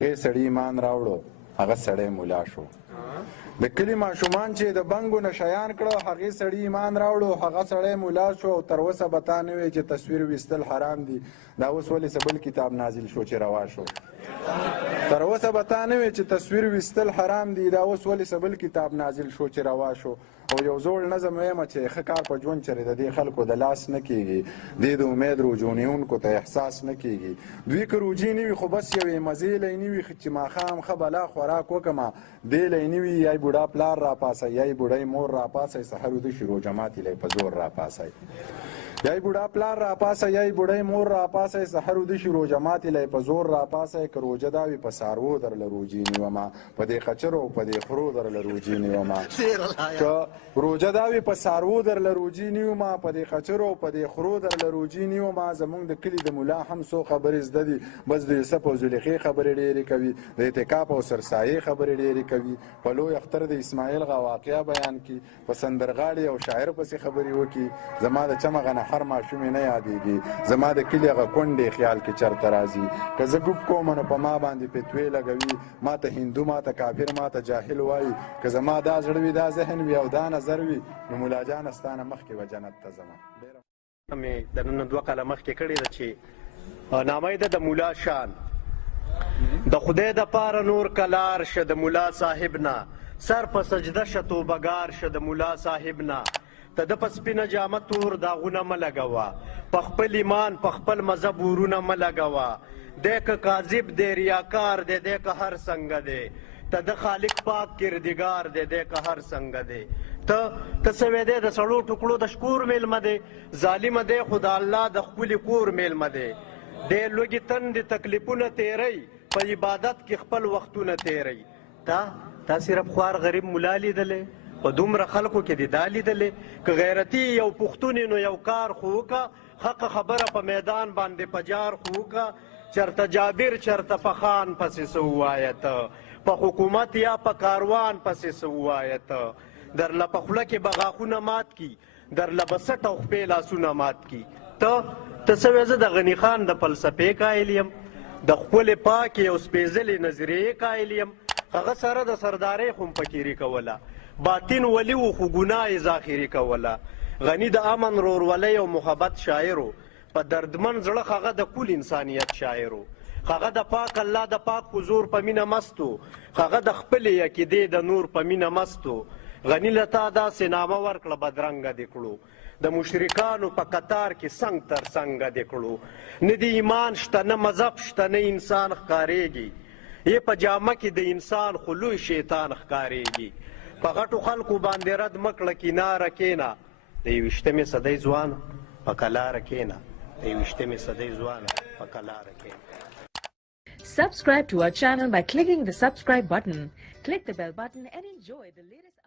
سړی ایمان راوړو هغه سړی مولا شو. د کلي ماشومان چې د بنګو نه شیان کړه هغې سړي ایمان راوړو هغه سړی مولا شو. او تر اوسه به تا نه وی چې تصویر ویستل حرام دي، دا اوس ولې څه بل کتاب نازل شو چې روا شو؟ تر اوسه به تا نه وی چې تصویر ویستل حرام دي، دا اوس ولې څه بل کتاب نازل شو چې روا شو؟ او یو زوړ نظم وایم چې ښه کار په ژوند چېرې د دې خلکو د لاس نه کېږي، دې د امید روجونیونکو ته احساس نه کېږي. دوی که روجې نه وي خو بس یوې مزې لی نه وي چې ماښام ښه بلا خوراک وکړمه، دې لی نه وي یا بوډا پلار راپاسی یا بوډۍ مور راپاسی، سحر ویده شي روژه ماتې لی په زور راپاسی. یا بوډا پلار راپاسه یا بوډۍ مور راپاسه، سحر ویده شي روژه ماتې لی په زور راپاسه. که روژه دا وي په څاروو درله روجې نیومه، په دې قچرو په دې خرو درله روجې نیومه. که روژه دا وي په څاروو درله روجې نیومه، په دې قچرو په دې خرو درله روجې نیومه. زمونږ د کلي د ملا هم څو خبرې زده دي، بس د یوسف او زلیخې خبرې ډېرې کوي، د اعتکاف او سرسایې خبرې ډېرې کوي، په لوی اختر د اسماعیل غا واقعه بیان کړي، په سندرغاړي او شاعر پسې خبرې وکړي. زما د چمغه نه هر ماشومې نه یادېږي، زما د کلي هغه کونډې خیال کې چرته راځي. که زه ګوپ کوم نو په ما باندې فتوې لګوي، ما ته هندو ما ته کافر ما ته جاهل وایي. که زما دا زړه وي دا ذهن وي او دا نظر وي نو ملا جانه ستا نه مخکې به جنت ته ځمه. مې د نن 2 کاله مخکې کړې ده چې نامه یې ده د ملا شان. د خدای دپاره نور کلار شه د ملا صاحب نه، سر په سجده شه توبهګار شه د ملا صاحب نه. ته د په سپینه جامه تور داغونه مه لګوه، په خپل ایمان په خپل مذهب ورونه مه لګوه. دی که کاذب دی ریاکار دی، دی که هر څنګه دی، ته د خالق پاک کردګار دی، دی که هر څنګه دی. ته سوی دی د سړو ټکړو د شکور میلمه دی، ظالمه دی خو د الله د ښکلي کور میلمه دی. دی لوږې تندې تکلیفونه تیری، په عبادت کې خپل وختونه تیری. تا صرف خوار غریب ملا لیدلی؟ په دومره خلکو کې دې دا لیدلی؟ که غیرتي یو پښتون نو یو کار خو وکړه، حق خبره په میدان باندې په جار خو وکړه. چرته جابر چرته په خان پسې څه ووایه ته، په حکومت یا په کاروان پسې څه ووایه ته. درله په خوله کې به غاښونه مات کي، درله به سټ او خپې لاسونه مات کي. ته څه وایې؟ زه د غني خان د فلسفې قایل یم، د ښکلې پاکې او سپېڅلې نظریې قایل یم. هغه سره د سردارۍ خو فکري کوله، باطن ولی و خو ګناه یې ظاهري کوله. غني د امن رورولۍ او محبت شاعرو، په دردمن زړه هغه د کل انسانیت شاعرو. هغه د پاک الله د پاک حضور په مینه مستو، هغه د خپلې عقیدې د نور په مینه مستو. غني له تا داسې نامه ورکړه بدرنګه دې کړو، د مشرکانو په قطار کې څنګ تر څنګه دې کړو. نه د ایمان شته نه مذهب شته نه انسان ښکارېږي، یې په جامه کې د انسان خو لوی شیطان ښکارېږي. په غټو خلکو باندې رد مه کړه کناره کښېنه، د 21مې صدۍ ځوانه په کلاره کښېنه، د 21مې صدۍ ځوانه په کلاره کښېنه. Subscribe to our channel by clicking the subscribe button. Click the bell button and enjoy the latest